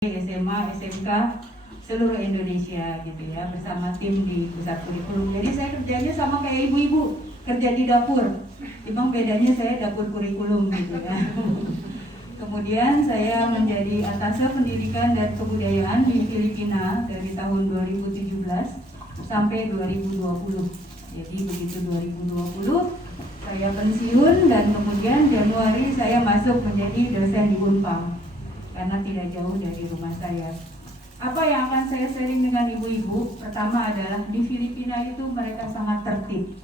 SMA, SMK seluruh Indonesia gitu ya, bersama tim di pusat kurikulum. Jadi saya kerjanya sama kayak ibu-ibu kerja di dapur, cuma bedanya saya dapur kurikulum gitu ya. Kemudian saya menjadi atase pendidikan dan kebudayaan di Filipina dari tahun 2017 sampai 2020. Jadi begitu 2020 saya pensiun dan kemudian Januari saya masuk menjadi dosen di Unpam karena tidak jauh dari rumah saya. Apa yang akan saya sharing dengan ibu-ibu? Pertama adalah di Filipina itu mereka sangat tertib.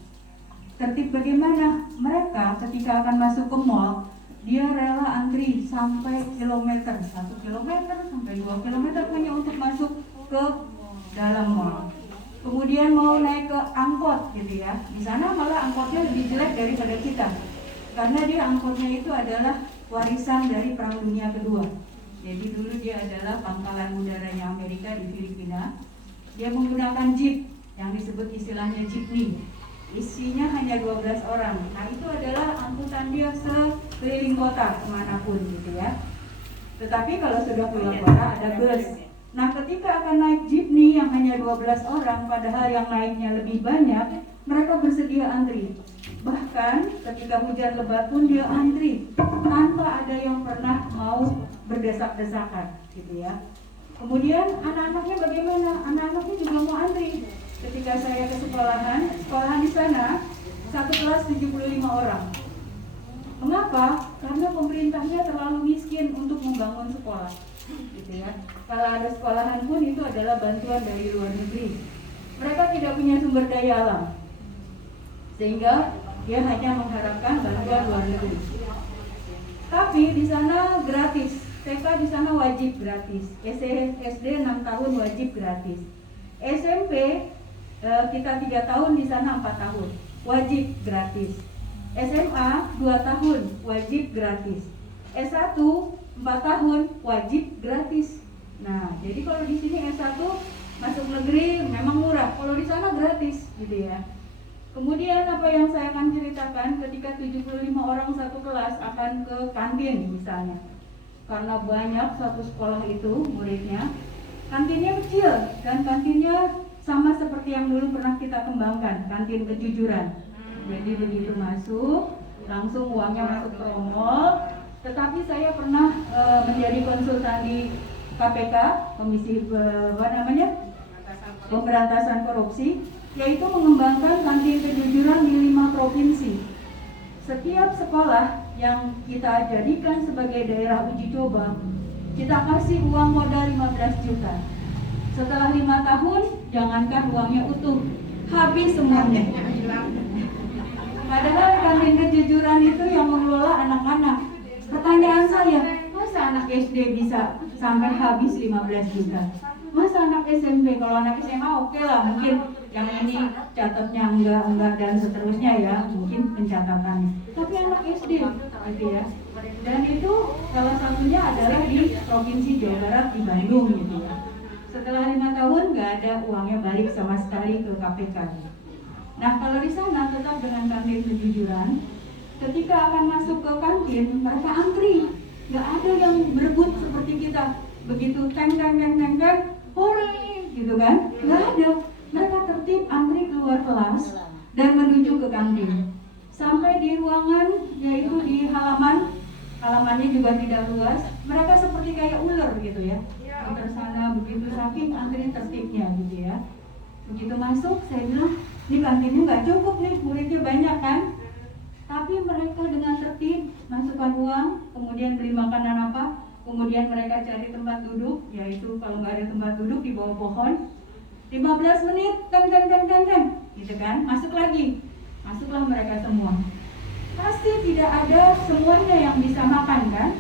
Tertib bagaimana? Mereka ketika akan masuk ke mall, dia rela antri sampai kilometer, 1 kilometer sampai 2 kilometer hanya untuk masuk ke dalam mall. Kemudian mau naik ke angkot gitu ya. Di sana malah angkotnya lebih jelek daripada kita. Karena dia angkotnya itu adalah warisan dari Perang Dunia Kedua. Jadi dulu dia adalah pangkalan udaranya Amerika di Filipina. Dia menggunakan jeep yang disebut istilahnya jeepney. Isinya hanya 12 orang. Nah itu adalah angkutan dia sekeliling kota kemanapun gitu ya. Tetapi kalau sudah keluar kota ada bus. Nah ketika akan naik jeepney yang hanya 12 orang, padahal yang naiknya lebih banyak, mereka bersedia antri. Bahkan ketika hujan lebat pun dia antri tanpa ada yang pernah mau berdesak-desakan gitu ya. Kemudian anak-anaknya bagaimana? Anak-anaknya juga mau antri. Ketika saya ke sekolahan di sana satu kelas 75 orang. Mengapa? Karena pemerintahnya terlalu miskin untuk membangun sekolah gitu ya. Kalau ada sekolahan pun itu adalah bantuan dari luar negeri. Mereka tidak punya sumber daya alam, sehingga dia hanya mengharapkan bantuan luar negeri. Tapi di sana gratis. TK di sana wajib gratis. SD 6 tahun wajib gratis. SMP kita 3 tahun, di sana 4 tahun wajib gratis. SMA 2 tahun wajib gratis. S1 4 tahun wajib gratis. Nah, jadi kalau di sini S1 masuk negeri memang murah, kalau di sana gratis gitu ya. Kemudian apa yang saya akan ceritakan ketika 75 orang satu kelas akan ke kantin misalnya. Karena banyak satu sekolah itu muridnya, kantinnya kecil dan kantinnya sama seperti yang dulu pernah kita kembangkan, kantin kejujuran. Jadi begitu masuk, langsung uangnya masuk ke mall. Tetapi saya pernah menjadi konsultan di KPK, Komisi Pemberantasan Korupsi, yaitu mengembangkan kantin kejujuran di 5 provinsi. Setiap sekolah yang kita jadikan sebagai daerah uji coba, kita kasih uang modal 15 juta. Setelah 5 tahun, jangankan uangnya utuh, habis semuanya. Padahal kantin kejujuran itu yang mengelola anak-anak. Pertanyaan saya, masa anak SD bisa sampai habis 15 juta? Masa anak SMP? Kalau anak SMA oke lah, mungkin yang ini catatnya enggak dan seterusnya ya, mungkin pencatatannya. Tapi anak SD gitu ya. Dan itu salah satunya adalah di Provinsi Jawa Barat di Bandung gitu ya. Setelah 5 tahun nggak ada uangnya balik sama sekali ke KPK. Nah kalau di sana tetap dengan kantin kejujuran, ketika akan masuk ke kantin mereka antri, nggak ada yang berebut seperti kita. Begitu teng, hore gitu kan, nggak ada. Mereka tertib antri keluar kelas dan menuju ke kantin. Sampai di ruangan, yaitu di halamannya juga tidak luas. Mereka seperti kayak ular gitu ya, muter sana begitu, saking antri tertibnya gitu ya. Begitu masuk, saya bilang, ini kantinnya nggak cukup nih, muridnya banyak kan. Tapi mereka dengan tertib masukkan uang, kemudian beli makanan apa, kemudian mereka cari tempat duduk, yaitu kalau nggak ada tempat duduk di bawah pohon. 15 menit, gitu kan, masuk lagi. Masuklah mereka semua. Pasti tidak ada semuanya yang bisa makan kan?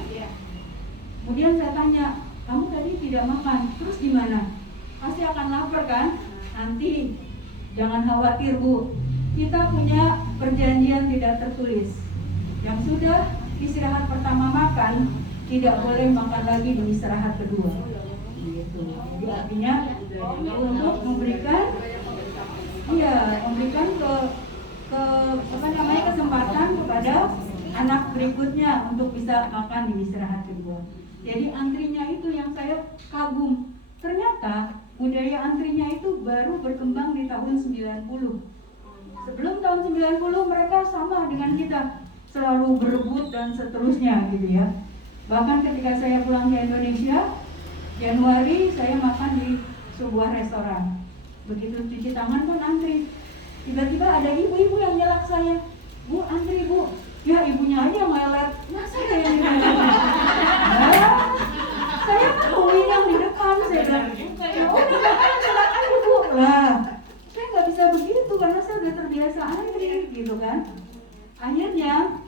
Kemudian saya tanya, kamu tadi tidak makan, terus gimana? Pasti akan lapar kan? Nanti, jangan khawatir Bu, kita punya perjanjian tidak tertulis. Yang sudah istirahat pertama makan, tidak boleh makan lagi di istirahat kedua. Gitu. Jadi artinya untuk memberikan kesempatan kepada anak berikutnya untuk bisa makan di istirahat kedua. Jadi antrinya itu yang saya kagum. Ternyata budaya antrinya itu baru berkembang di tahun 90. Sebelum tahun 90 mereka sama dengan kita, selalu berebut dan seterusnya gitu ya. Bahkan ketika saya pulang ke Indonesia, Januari saya makan di sebuah restoran. Begitu cuci tangan kan antri. Tiba-tiba ada ibu-ibu yang nyelak saya, "Bu, antri Bu." Ya ibunya aja melet, masa saya yang saya kan nungguin yang di depan, saya bilang, "Ya udah silakan Ibu." Lah, saya nggak bisa begitu karena saya udah terbiasa antri gitu kan. Akhirnya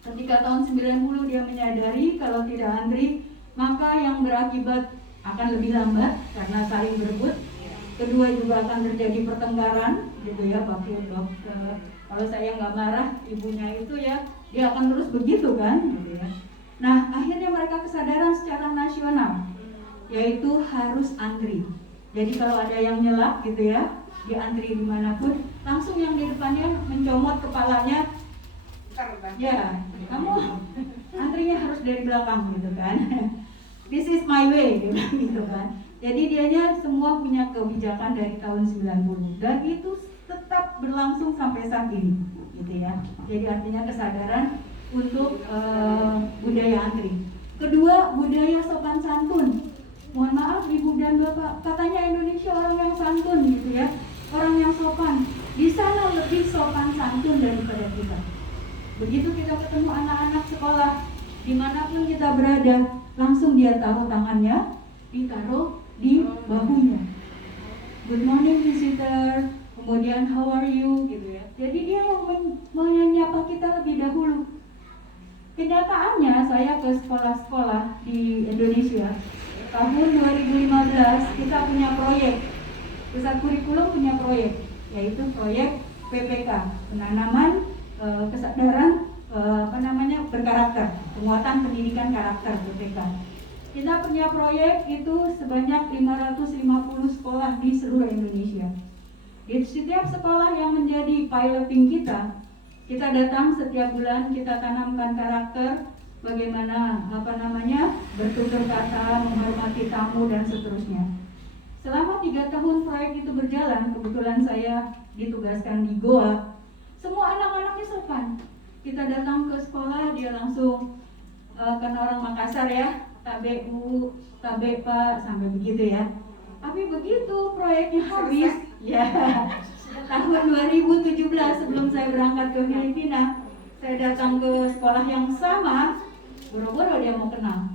ketika tahun 90 dia menyadari kalau tidak antri maka yang berakibat akan lebih lambat karena saling berebut. Kedua juga akan terjadi pertengkaran gitu ya, Bapak Dokter. Kalau saya nggak marah, ibunya itu ya dia akan terus begitu kan gitu ya. Nah akhirnya mereka kesadaran secara nasional yaitu harus antri. Jadi kalau ada yang nyelak gitu ya, diantri dimanapun, langsung yang di depannya mencomot kepalanya. Ya, kamu antrinya harus dari belakang gitu kan. This is my way gitu kan. Jadi dianya semua punya kebijakan dari tahun 90 dan itu tetap berlangsung sampai saat ini gitu ya. Jadi artinya kesadaran untuk budaya antri. Kedua, budaya sopan santun. Mohon maaf Ibu dan Bapak, katanya Indonesia orang yang santun gitu ya, orang yang sopan. Di sana lebih sopan santun daripada kita. Begitu kita ketemu anak-anak sekolah, dimanapun kita berada, langsung dia taruh tangannya, ditaruh di bahunya. Good morning visitor, kemudian how are you gitu ya. Jadi dia yang menyapa kita lebih dahulu. Kenyataannya saya ke sekolah-sekolah di Indonesia tahun 2015 kita punya proyek, pusat kurikulum punya proyek, yaitu proyek PPK, penanaman kesadaran berkarakter, penguatan pendidikan karakter PPK. Kita punya proyek itu sebanyak 550 sekolah di seluruh Indonesia. Di setiap sekolah yang menjadi piloting kita datang setiap bulan, kita tanamkan karakter, bagaimana bertutur kata, menghormati tamu dan seterusnya. Selama 3 tahun proyek itu berjalan, kebetulan saya ditugaskan di Goa. Semua anak-anaknya sopan. Kita datang ke sekolah, dia langsung karena orang Makassar ya, tabe Bu, tabe Pak, sampai begitu ya. Tapi begitu proyeknya habis, ya tahun 2017 sebelum saya berangkat ke Filipina, saya datang ke sekolah yang sama, boro-boro dia mau kenal.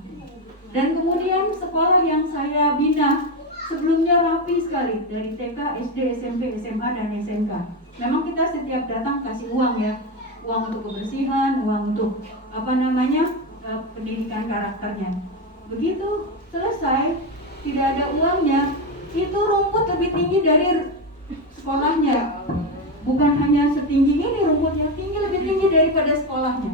Dan kemudian sekolah yang saya bina sebelumnya rapi sekali, dari TK, SD, SMP, SMA, dan SMK. Memang kita setiap datang kasih uang ya, uang untuk kebersihan, uang untuk pendidikan karakternya. Begitu selesai, tidak ada uangnya, itu rumput lebih tinggi dari sekolahnya. Bukan hanya setinggi ini rumputnya, lebih tinggi daripada sekolahnya.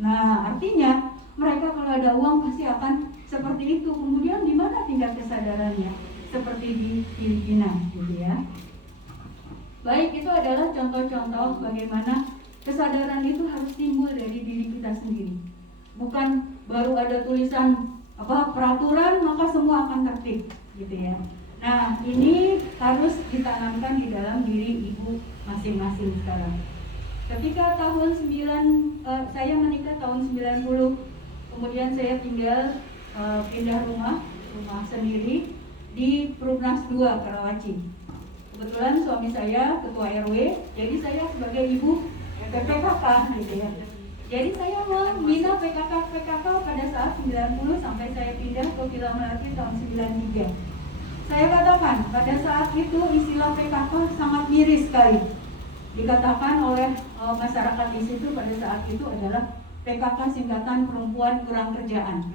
Nah, artinya mereka kalau ada uang pasti akan seperti itu. Kemudian di mana tingkat kesadarannya? Seperti di Filipina, gitu ya. Baik, itu adalah contoh-contoh bagaimana kesadaran itu harus timbul dari diri kita sendiri. Bukan baru ada tulisan peraturan maka semua akan tertib, gitu ya. Nah, ini harus ditanamkan di dalam diri ibu masing-masing sekarang. Ketika saya menikah tahun 90, kemudian saya pindah rumah sendiri di Perumnas 2 Karawaci. Kebetulan suami saya ketua RW, jadi saya sebagai ibu PKK gitu ya. Jadi saya membina PKK pada saat 90 sampai saya pindah ke Villa Melati tahun 93. Saya katakan pada saat itu istilah PKK sangat miris sekali. Dikatakan oleh masyarakat di situ pada saat itu adalah PKK singkatan perempuan kurang kerjaan.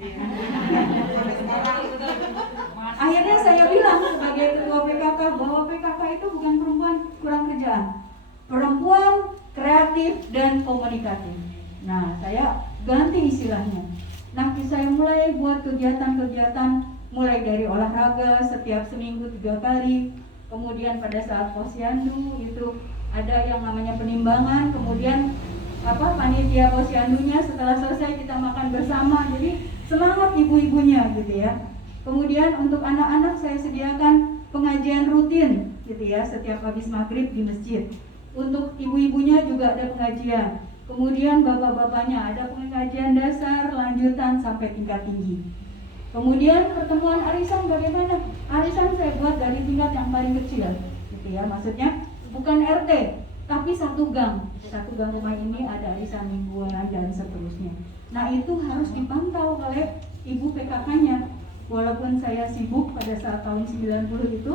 Akhirnya saya bilang sebagai ketua PKK bahwa PKK itu bukan perempuan kurang kerjaan, perempuan kreatif dan komunikatif. Nah, saya ganti istilahnya. Nah, saya mulai buat kegiatan-kegiatan mulai dari olahraga setiap seminggu 3 kali. Kemudian pada saat posyandu itu ada yang namanya penimbangan, kemudian panitia posyandunya setelah selesai kita makan bersama. Jadi Semangat ibu-ibunya gitu ya. Kemudian untuk anak-anak saya sediakan pengajian rutin gitu ya, setiap habis maghrib di masjid. Untuk ibu-ibunya juga ada pengajian. Kemudian bapak-bapaknya ada pengajian dasar, lanjutan sampai tingkat tinggi. Kemudian pertemuan arisan bagaimana? Arisan saya buat dari tingkat yang paling kecil gitu ya. Maksudnya bukan RT, tapi satu gang rumah ini ada arisan mingguan dan seterusnya. Nah itu harus dipantau oleh ibu PKK-nya. Walaupun saya sibuk pada saat tahun 90 itu,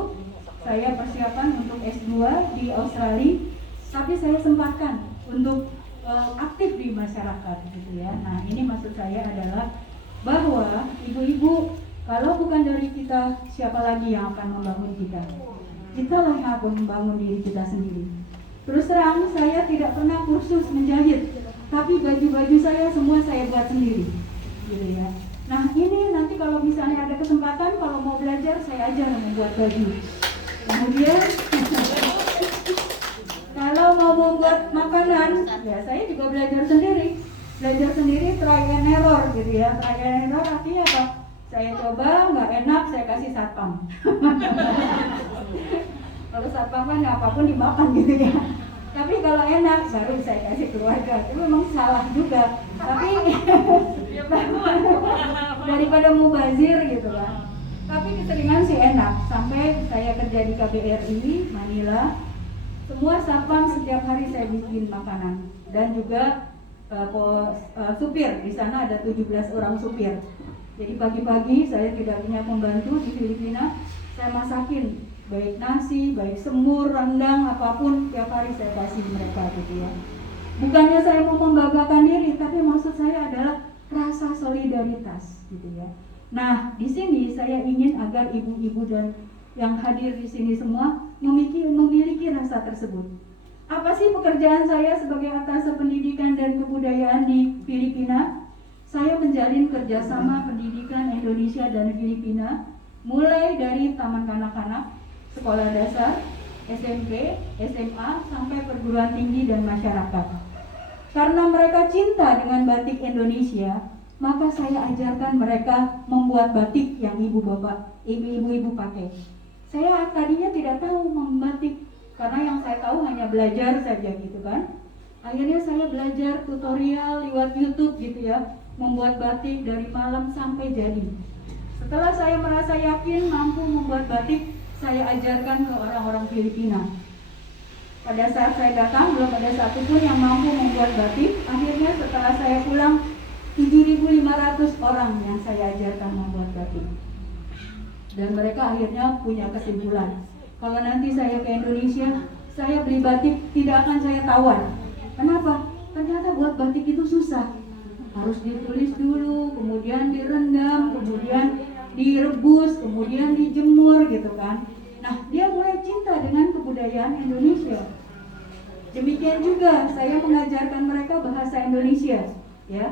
saya persiapan untuk S2 di Australia, tapi saya sempatkan untuk aktif di masyarakat gitu ya. Nah ini maksud saya adalah bahwa ibu-ibu, kalau bukan dari kita, siapa lagi yang akan membangun kita? Kita lah yang akan membangun diri kita sendiri. Terus terang, saya tidak pernah kursus menjahit, tapi baju-baju saya semua saya buat sendiri gitu ya. Nah ini nanti kalau misalnya ada kesempatan, kalau mau belajar saya ajar membuat baju. Kemudian kalau mau membuat makanan, ya saya juga belajar sendiri, try and error gitu ya. Try and error artinya apa? Saya coba, nggak enak, saya kasih satpam. Kalau satpam kan apapun dimakan gitu ya. Tapi kalau enak, baru saya kasih keluarga. Itu memang salah juga. Tapi daripada mubazir gitu kan. Tapi keseringan sih enak. Sampai saya kerja di KBRI Manila, semua satpam setiap hari saya bikin makanan. Dan juga supir, di sana ada 17 orang supir. Jadi pagi-pagi saya tidak punya pembantu di Filipina, saya masakin baik nasi, baik semur, rendang, apapun tiap hari saya kasih mereka gitu ya. Bukannya saya mau membanggakan diri, tapi maksud saya adalah rasa solidaritas gitu ya. Nah, di sini saya ingin agar ibu-ibu dan yang hadir di sini semua memiliki rasa tersebut. Apa sih pekerjaan saya sebagai atas pendidikan dan kebudayaan di Filipina? Saya menjalin kerjasama pendidikan Indonesia dan Filipina, mulai dari taman kanak-kanak, sekolah dasar, SMP, SMA, sampai perguruan tinggi dan masyarakat. Karena mereka cinta dengan batik Indonesia, maka saya ajarkan mereka membuat batik yang ibu-ibu pakai. Saya tadinya tidak tahu membatik, karena yang saya tahu hanya belajar saja gitu kan. Akhirnya saya belajar tutorial lewat YouTube gitu ya, membuat batik dari malam sampai jadi. Setelah saya merasa yakin mampu membuat batik, saya ajarkan ke orang-orang Filipina. Pada saat saya datang belum ada satupun yang mampu membuat batik. Akhirnya setelah saya pulang, 7.500 orang yang saya ajarkan membuat batik. Dan mereka akhirnya punya kesimpulan, kalau nanti saya ke Indonesia, saya beli batik tidak akan saya tawar. Kenapa? Ternyata buat batik itu susah. Harus ditulis dulu, kemudian direndam, kemudian direbus, kemudian dijemur gitu kan. Nah, dia mulai cinta dengan kebudayaan Indonesia. Demikian juga saya mengajarkan mereka bahasa Indonesia ya.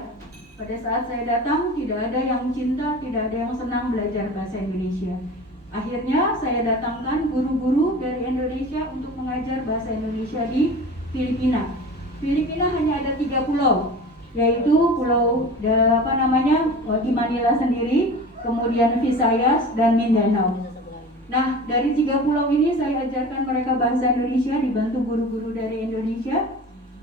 Pada saat saya datang, tidak ada yang cinta, tidak ada yang senang belajar bahasa Indonesia. Akhirnya saya datangkan guru-guru dari Indonesia untuk mengajar bahasa Indonesia di Filipina. Filipina hanya ada 3 pulau, yaitu pulau di Manila sendiri, kemudian Visayas dan Mindanao. Nah, dari 3 pulau ini saya ajarkan mereka bahasa Indonesia dibantu guru-guru dari Indonesia.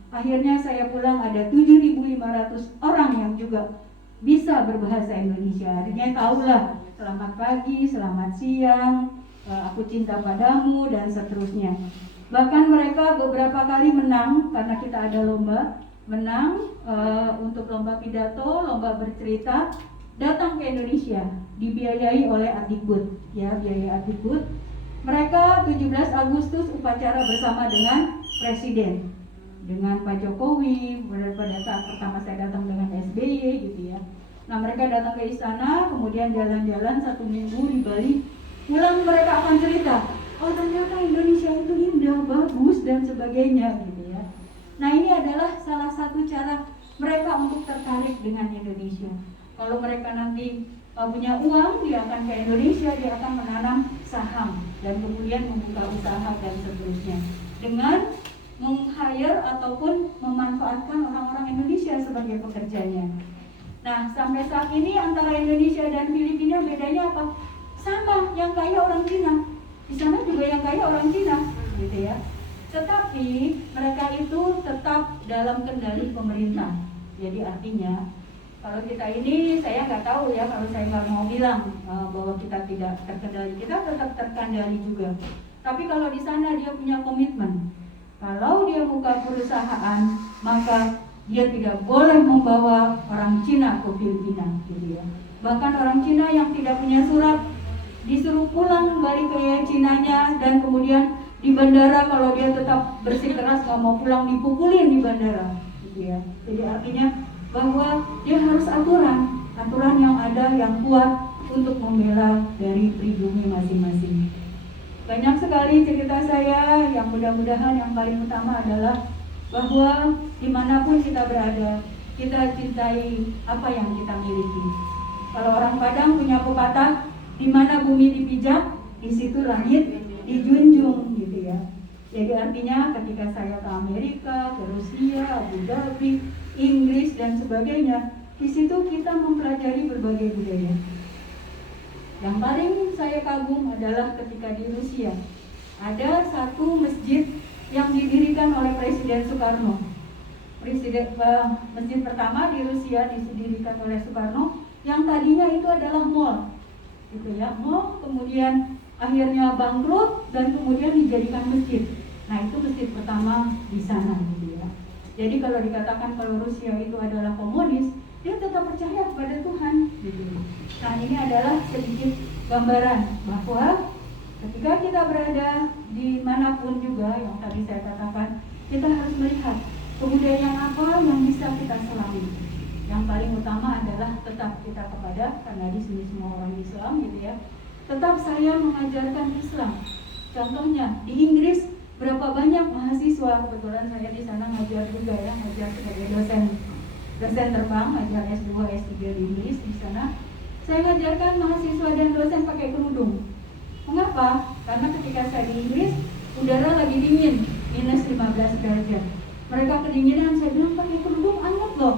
Akhirnya saya pulang ada 7.500 orang yang juga bisa berbahasa Indonesia. Artinya tahulah selamat pagi, selamat siang, aku cinta padamu, dan seterusnya. Bahkan mereka beberapa kali menang karena kita ada lomba, menang untuk lomba pidato, lomba bercerita, datang ke Indonesia, dibiayai oleh Adikbud, ya, biaya Adikbud. Mereka 17 Agustus upacara bersama dengan Presiden, dengan Pak Jokowi, pada saat pertama saya datang dengan SBY gitu ya. Nah, mereka datang ke istana, kemudian jalan-jalan 1 minggu di Bali. Pulang mereka akan cerita, oh ternyata Indonesia itu indah, bagus, dan sebagainya gitu ya. Nah, ini adalah salah satu cara mereka untuk tertarik dengan Indonesia. Kalau mereka nanti punya uang, dia akan ke Indonesia, dia akan menanam saham dan kemudian membuka usaha dan seterusnya dengan meng-hire ataupun memanfaatkan orang-orang Indonesia sebagai pekerjanya. Nah, sampai saat ini antara Indonesia dan Filipina bedanya apa? Sama, yang kaya orang Cina. Di sana juga yang kaya orang Cina, gitu ya. Tetapi mereka itu tetap dalam kendali pemerintah. Jadi artinya, kalau kita ini, saya nggak tahu ya, kalau saya nggak mau bilang bahwa kita tidak terkendali, kita tetap terkendali juga. Tapi kalau di sana dia punya komitmen, kalau dia buka perusahaan, maka dia tidak boleh membawa orang Cina ke Filipina, gitu ya. Bahkan orang Cina yang tidak punya surat disuruh pulang balik ke Cinanya, dan kemudian di bandara kalau dia tetap bersikeras nggak mau pulang dipukulin di bandara, gitu ya. Jadi artinya bahwa dia harus aturan yang ada yang kuat untuk membela dari pribumi masing-masing. Banyak sekali cerita saya yang mudah-mudahan yang paling utama adalah bahwa dimanapun kita berada, kita cintai apa yang kita miliki. Kalau orang Padang punya pepatah, di mana bumi dipijak, di situ langit dijunjung, gitu ya. Jadi artinya ketika saya ke Amerika, ke Rusia, Abu Dhabi, Inggris dan sebagainya, di situ kita mempelajari berbagai budaya. Yang paling saya kagum adalah ketika di Rusia, ada satu masjid yang didirikan oleh Presiden Soekarno. Masjid pertama di Rusia didirikan oleh Soekarno, yang tadinya itu adalah mall, gitu ya, mall, kemudian akhirnya bangkrut dan kemudian dijadikan masjid. Nah, itu masjid pertama di sana, gitu ya. Jadi kalau dikatakan kalau Rusia itu adalah komunis, dia tetap percaya kepada Tuhan, gitu. Nah, ini adalah sedikit gambaran bahwa ketika kita berada di manapun juga, yang tadi saya katakan, kita harus melihat kebudayaan apa yang bisa kita selami. Yang paling utama adalah tetap kita kepada, karena di sini semua orang Islam, gitu ya. Tetap saya mengajarkan Islam. Contohnya di Inggris berapa banyak mahasiswa, kebetulan saya di sana ngajar juga ya, ngajar sebagai dosen terbang, ngajar S2, S3 di Inggris di sana. Saya ngajarkan mahasiswa dan dosen pakai kerudung. Mengapa? Karena ketika saya di Inggris, udara lagi dingin, minus 15 derajat. Mereka kedinginan, saya bilang pakai kerudung anget loh.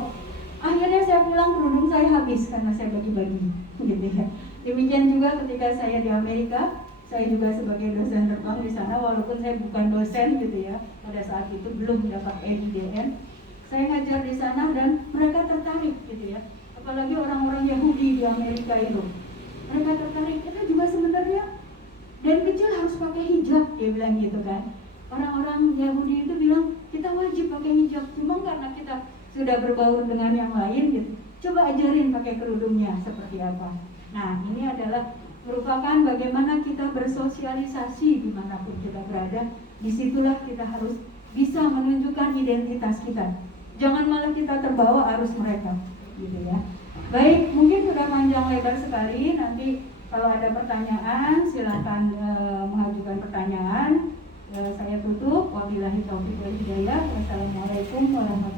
Akhirnya saya pulang, kerudung saya habis karena saya bagi-bagi, gitu ya. Demikian juga ketika saya di Amerika, saya juga sebagai dosen terbang di sana, walaupun saya bukan dosen, gitu ya. Pada saat itu belum dapat EIDN. Saya ngajar di sana dan mereka tertarik, gitu ya. Apalagi orang-orang Yahudi di Amerika itu, mereka tertarik. Itu juga sebenarnya dari kecil harus pakai hijab, dia bilang gitu kan. Orang-orang Yahudi itu bilang kita wajib pakai hijab, cuma karena kita sudah berbaur dengan yang lain, gitu. Coba ajarin pakai kerudungnya seperti apa. Nah, ini adalah merupakan bagaimana kita bersosialisasi dimanapun kita berada. Disitulah kita harus bisa menunjukkan identitas kita. Jangan malah kita terbawa arus mereka, gitu ya. Baik, mungkin sudah panjang lebar sekali. Nanti kalau ada pertanyaan, silakan mengajukan pertanyaan. Saya tutup. Wabillahi taufiq wal hidayah. Wassalamualaikum warahmatullahi wabarakatuh.